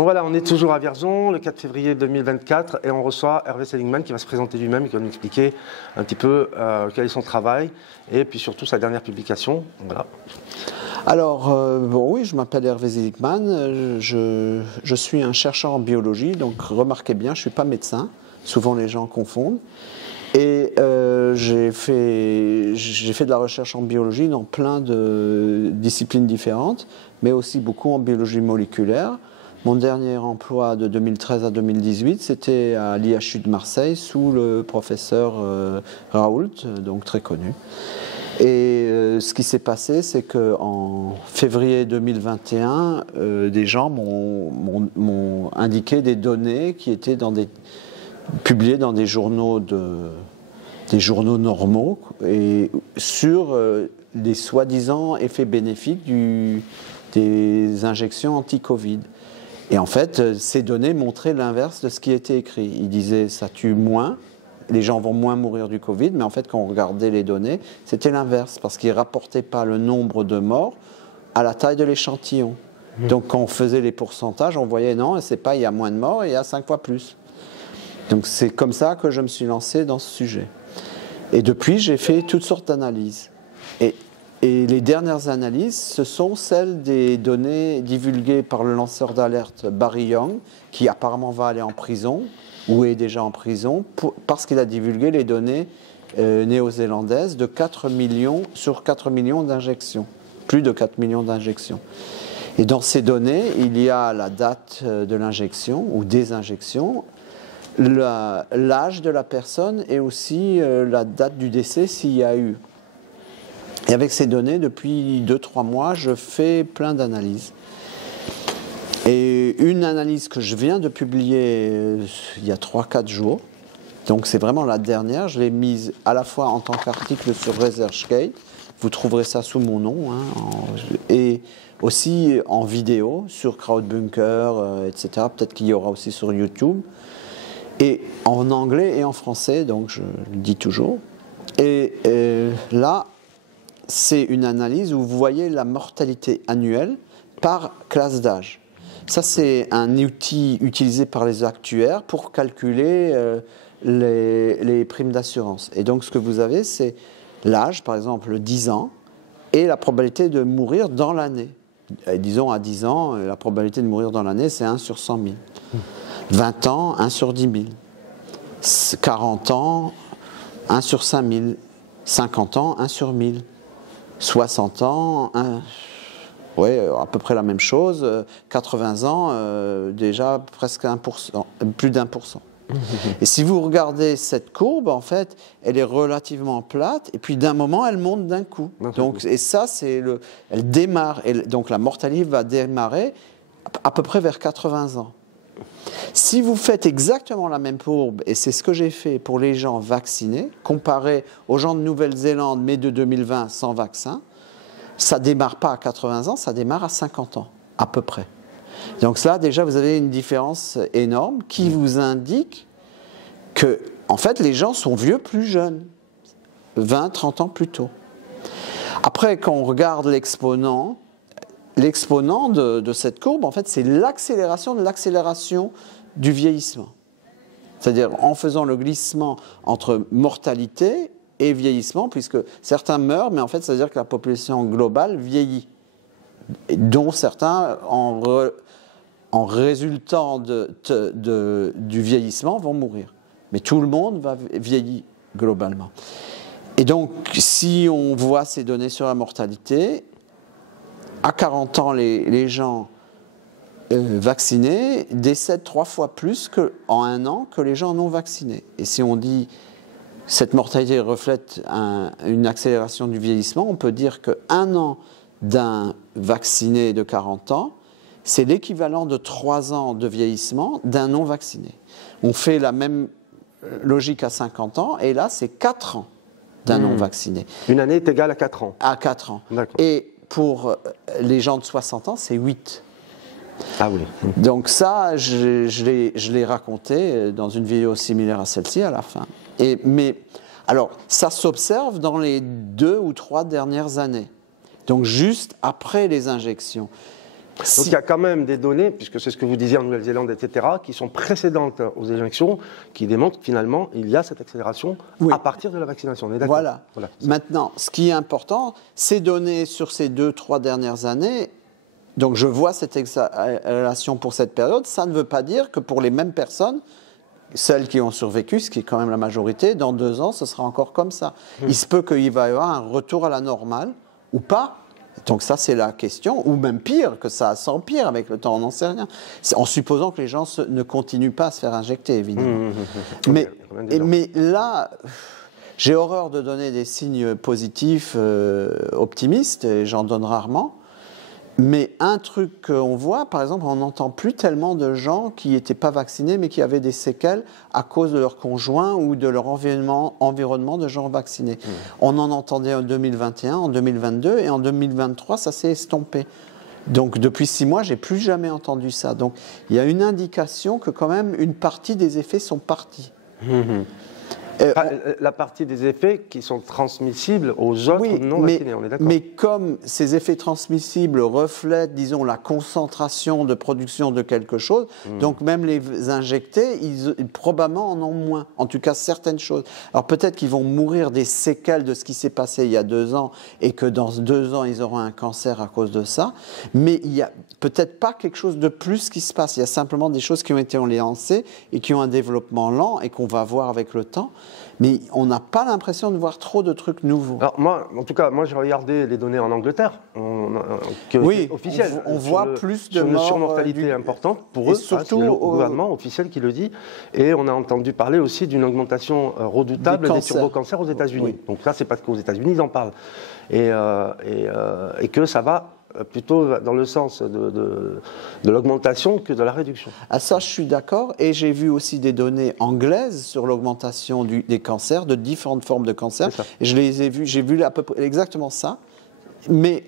Donc voilà, on est toujours à Vierzon, le 4 février 2024, et on reçoit Hervé Seligman qui va se présenter lui-même et qui va nous expliquer un petit peu quel est son travail, et puis surtout sa dernière publication. Voilà. Alors, bon, oui, je m'appelle Hervé Seligman, je suis un chercheur en biologie, donc remarquez bien, je ne suis pas médecin, souvent les gens confondent. Et j'ai fait de la recherche en biologie dans plein de disciplines différentes, mais aussi beaucoup en biologie moléculaire. Mon dernier emploi de 2013 à 2018, c'était à l'IHU de Marseille sous le professeur Raoult, donc très connu. Et ce qui s'est passé, c'est qu'en février 2021, des gens m'ont indiqué des données qui étaient publiées dans des journaux normaux et sur les soi-disant effets bénéfiques des injections anti-Covid. Et en fait, ces données montraient l'inverse de ce qui était écrit. Ils disaient ça tue moins, les gens vont moins mourir du Covid, mais en fait, quand on regardait les données, c'était l'inverse, parce qu'ils ne rapportaient pas le nombre de morts à la taille de l'échantillon. Donc quand on faisait les pourcentages, on voyait non, c'est pas il y a moins de morts, il y a 5 fois plus. Donc c'est comme ça que je me suis lancé dans ce sujet. Et depuis, j'ai fait toutes sortes d'analyses. Et les dernières analyses, ce sont celles des données divulguées par le lanceur d'alerte Barry Young, qui apparemment va aller en prison, ou est déjà en prison, parce qu'il a divulgué les données néo-zélandaises de 4 millions sur 4 millions d'injections, plus de 4 millions d'injections. Et dans ces données, il y a la date de l'injection ou des injections, l'âge de la personne et aussi la date du décès s'il y a eu. Et avec ces données, depuis 2-3 mois, je fais plein d'analyses. Et une analyse que je viens de publier il y a 3-4 jours, donc c'est vraiment la dernière, je l'ai mise à la fois en tant qu'article sur ResearchGate, vous trouverez ça sous mon nom, et aussi en vidéo sur Crowdbunker, etc. Peut-être qu'il y aura aussi sur YouTube. Et en anglais et en français, donc je le dis toujours. Et là, c'est une analyse où vous voyez la mortalité annuelle par classe d'âge. Ça, c'est un outil utilisé par les actuaires pour calculer les primes d'assurance. Et donc, ce que vous avez, c'est l'âge, par exemple, 10 ans, et la probabilité de mourir dans l'année. Disons, à 10 ans, la probabilité de mourir dans l'année, c'est 1 sur 100 000. 20 ans, 1 sur 10 000. 40 ans, 1 sur 5 000. 50 ans, 1 sur 1000. 60 ans, oui, à peu près la même chose. 80 ans, déjà presque 1%, plus d'1%. Et si vous regardez cette courbe, en fait, elle est relativement plate, et puis d'un moment, elle monte d'un coup. Donc, et ça, elle démarre. Et donc la mortalité va démarrer à peu près vers 80 ans. Si vous faites exactement la même courbe, et c'est ce que j'ai fait pour les gens vaccinés, comparé aux gens de Nouvelle-Zélande, mais de 2020 sans vaccin, ça ne démarre pas à 80 ans, ça démarre à 50 ans, à peu près. Donc là, déjà, vous avez une différence énorme qui vous indique que, en fait, les gens sont vieux plus jeunes, 20, 30 ans plus tôt. Après, quand on regarde l'exponent de cette courbe, en fait, c'est l'accélération de l'accélération du vieillissement. C'est-à-dire en faisant le glissement entre mortalité et vieillissement, puisque certains meurent, mais en fait, c'est-à-dire que la population globale vieillit, dont certains, en résultant du vieillissement, vont mourir. Mais tout le monde va vieillir globalement. Et donc, si on voit ces données sur la mortalité, à 40 ans, les gens vaccinés décèdent 3 fois plus en 1 an que les gens non vaccinés. Et si on dit cette mortalité reflète une accélération du vieillissement, on peut dire qu'1 an d'un vacciné de 40 ans, c'est l'équivalent de 3 ans de vieillissement d'un non vacciné. On fait la même logique à 50 ans, et là, c'est 4 ans d'un non vacciné. Une année est égale à 4 ans. À 4 ans. D'accord. Et pour les gens de 60 ans, c'est 8. Ah oui. Donc ça, je l'ai raconté dans une vidéo similaire à celle-ci à la fin. Mais alors, ça s'observe dans les 2 ou 3 dernières années. Donc juste après les injections. Donc il y a quand même des données, puisque c'est ce que vous disiez en Nouvelle-Zélande, etc., qui sont précédentes aux injections, qui démontrent que finalement il y a cette accélération à partir de la vaccination. On est d'accord. Voilà. Maintenant, ce qui est important, ces données sur ces 2-3 dernières années, donc je vois cette accélération pour cette période, ça ne veut pas dire que pour les mêmes personnes, celles qui ont survécu, ce qui est quand même la majorité, dans 2 ans, ce sera encore comme ça. Il se peut qu'il va y avoir un retour à la normale ou pas. Donc ça, c'est la question, ou même pire, que ça s'empire avec le temps, on n'en sait rien. En supposant que les gens ne continuent pas à se faire injecter, évidemment. Mais là, j'ai horreur de donner des signes positifs, optimistes, et j'en donne rarement. Mais un truc qu'on voit, par exemple, on n'entend plus tellement de gens qui n'étaient pas vaccinés, mais qui avaient des séquelles à cause de leur conjoint ou de leur environnement de gens vaccinés. On en entendait en 2021, en 2022, et en 2023, ça s'est estompé. Donc depuis 6 mois, j'ai plus jamais entendu ça. Donc il y a une indication que quand même une partie des effets sont partis. La partie des effets qui sont transmissibles aux autres non vaccinés, on est d'accord. Mais comme ces effets transmissibles reflètent, disons, la concentration de production de quelque chose, donc même les injectés, ils probablement en ont moins, en tout cas certaines choses. Alors peut-être qu'ils vont mourir des séquelles de ce qui s'est passé il y a 2 ans et que dans 2 ans, ils auront un cancer à cause de ça, mais il n'y a peut-être pas quelque chose de plus qui se passe. Il y a simplement des choses qui ont été lancées et qui ont un développement lent et qu'on va voir avec le temps. Mais on n'a pas l'impression de voir trop de trucs nouveaux. Alors moi, en tout cas, j'ai regardé les données en Angleterre, officielles. On voit plus de morts. Une surmortalité importante pour eux, surtout c'est le gouvernement officiel qui le dit. Et on a entendu parler aussi d'une augmentation redoutable des turbocancers aux États-Unis. Donc ça, c'est parce qu'aux États-Unis, ils en parlent. Et que ça va plutôt dans le sens de l'augmentation que de la réduction. À ça, je suis d'accord. Et j'ai vu aussi des données anglaises sur l'augmentation des cancers, de différentes formes de cancers. Et je les ai vues, j'ai vu à peu près exactement ça. Mais,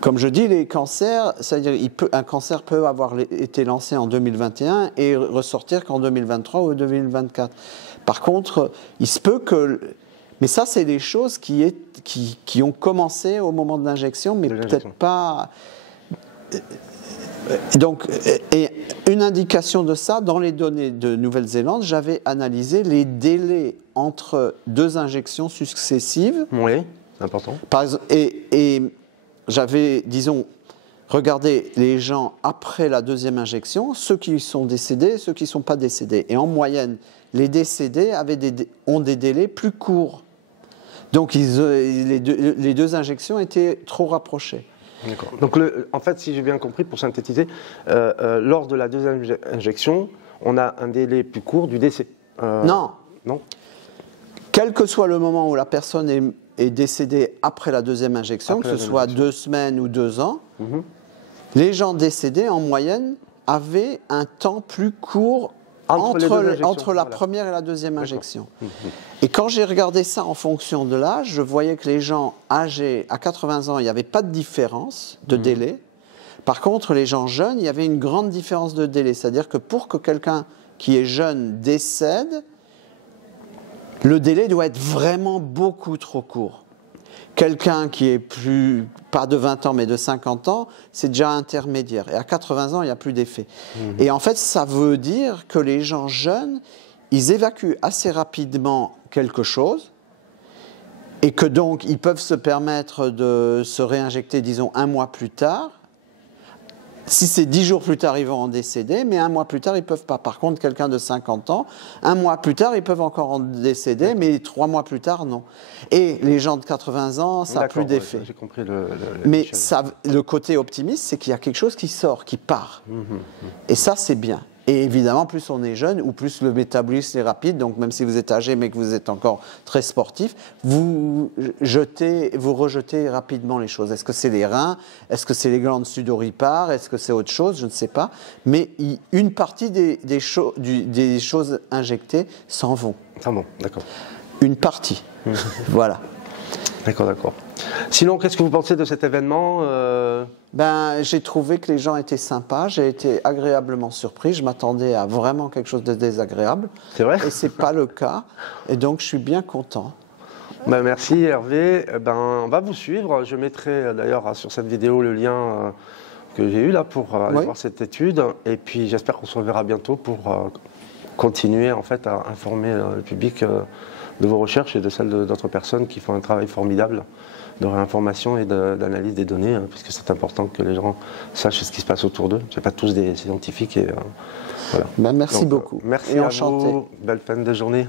comme je dis, les cancers, c'est-à-dire un cancer peut avoir été lancé en 2021 et ressortir qu'en 2023 ou 2024. Par contre, il se peut que... Mais ça, c'est des choses qui ont commencé au moment de l'injection, mais peut-être pas... Donc, et une indication de ça, dans les données de Nouvelle-Zélande, j'avais analysé les délais entre 2 injections successives. Oui, c'est important. Par exemple, et j'avais, disons, regardé les gens après la 2e injection, ceux qui sont décédés, ceux qui ne sont pas décédés. Et en moyenne, les décédés ont des délais plus courts. Donc les 2 injections étaient trop rapprochées. D'accord. Donc en fait, si j'ai bien compris, pour synthétiser, lors de la 2e injection, on a un délai plus court du décès. Non. Quel que soit le moment où la personne est décédée après la 2e injection, que ce soit 2 semaines ou 2 ans, les gens décédés, en moyenne, avaient un temps plus court entre la première et la 2e injection. Et quand j'ai regardé ça en fonction de l'âge, je voyais que les gens âgés à 80 ans, il n'y avait pas de différence de délai. Par contre, les gens jeunes, il y avait une grande différence de délai. C'est-à-dire que pour que quelqu'un qui est jeune décède, le délai doit être vraiment beaucoup trop court. Quelqu'un qui est pas de 20 ans, mais de 50 ans, c'est déjà intermédiaire. Et à 80 ans, il n'y a plus d'effet. Et en fait, ça veut dire que les gens jeunes, ils évacuent assez rapidement quelque chose et que donc, ils peuvent se permettre de se réinjecter, disons, 1 mois plus tard. Si c'est 10 jours plus tard, ils vont en décéder, mais 1 mois plus tard, ils ne peuvent pas. Par contre, quelqu'un de 50 ans, 1 mois plus tard, ils peuvent encore en décéder, mais 3 mois plus tard, non. Et les gens de 80 ans, ça n'a plus d'effet. Ouais, j'ai compris mais le côté optimiste, c'est qu'il y a quelque chose qui sort, qui part. Et ça, c'est bien. Et évidemment, plus on est jeune, ou plus le métabolisme est rapide, donc même si vous êtes âgé, mais que vous êtes encore très sportif, vous rejetez rapidement les choses. Est-ce que c'est les reins? Est-ce que c'est les glandes sudoripares? Est-ce que c'est autre chose? Je ne sais pas. Mais une partie des choses injectées s'en vont. Ah bon, d'accord. Une partie. Voilà. D'accord. Sinon, qu'est-ce que vous pensez de cet événement J'ai trouvé que les gens étaient sympas, j'ai été agréablement surpris, je m'attendais à vraiment quelque chose de désagréable. C'est vrai ? Et ce n'est pas le cas, et donc je suis bien content. Merci Hervé, on va vous suivre, je mettrai d'ailleurs sur cette vidéo le lien que j'ai eu là pour aller voir cette étude. Et puis j'espère qu'on se reverra bientôt pour continuer en fait à informer le public de vos recherches et de celles d'autres personnes qui font un travail formidable de réinformation et d'analyse des données, puisque c'est important que les gens sachent ce qui se passe autour d'eux. Ce n'est pas tous des scientifiques. Et, voilà. Merci beaucoup. Merci à vous. Belle fin de journée.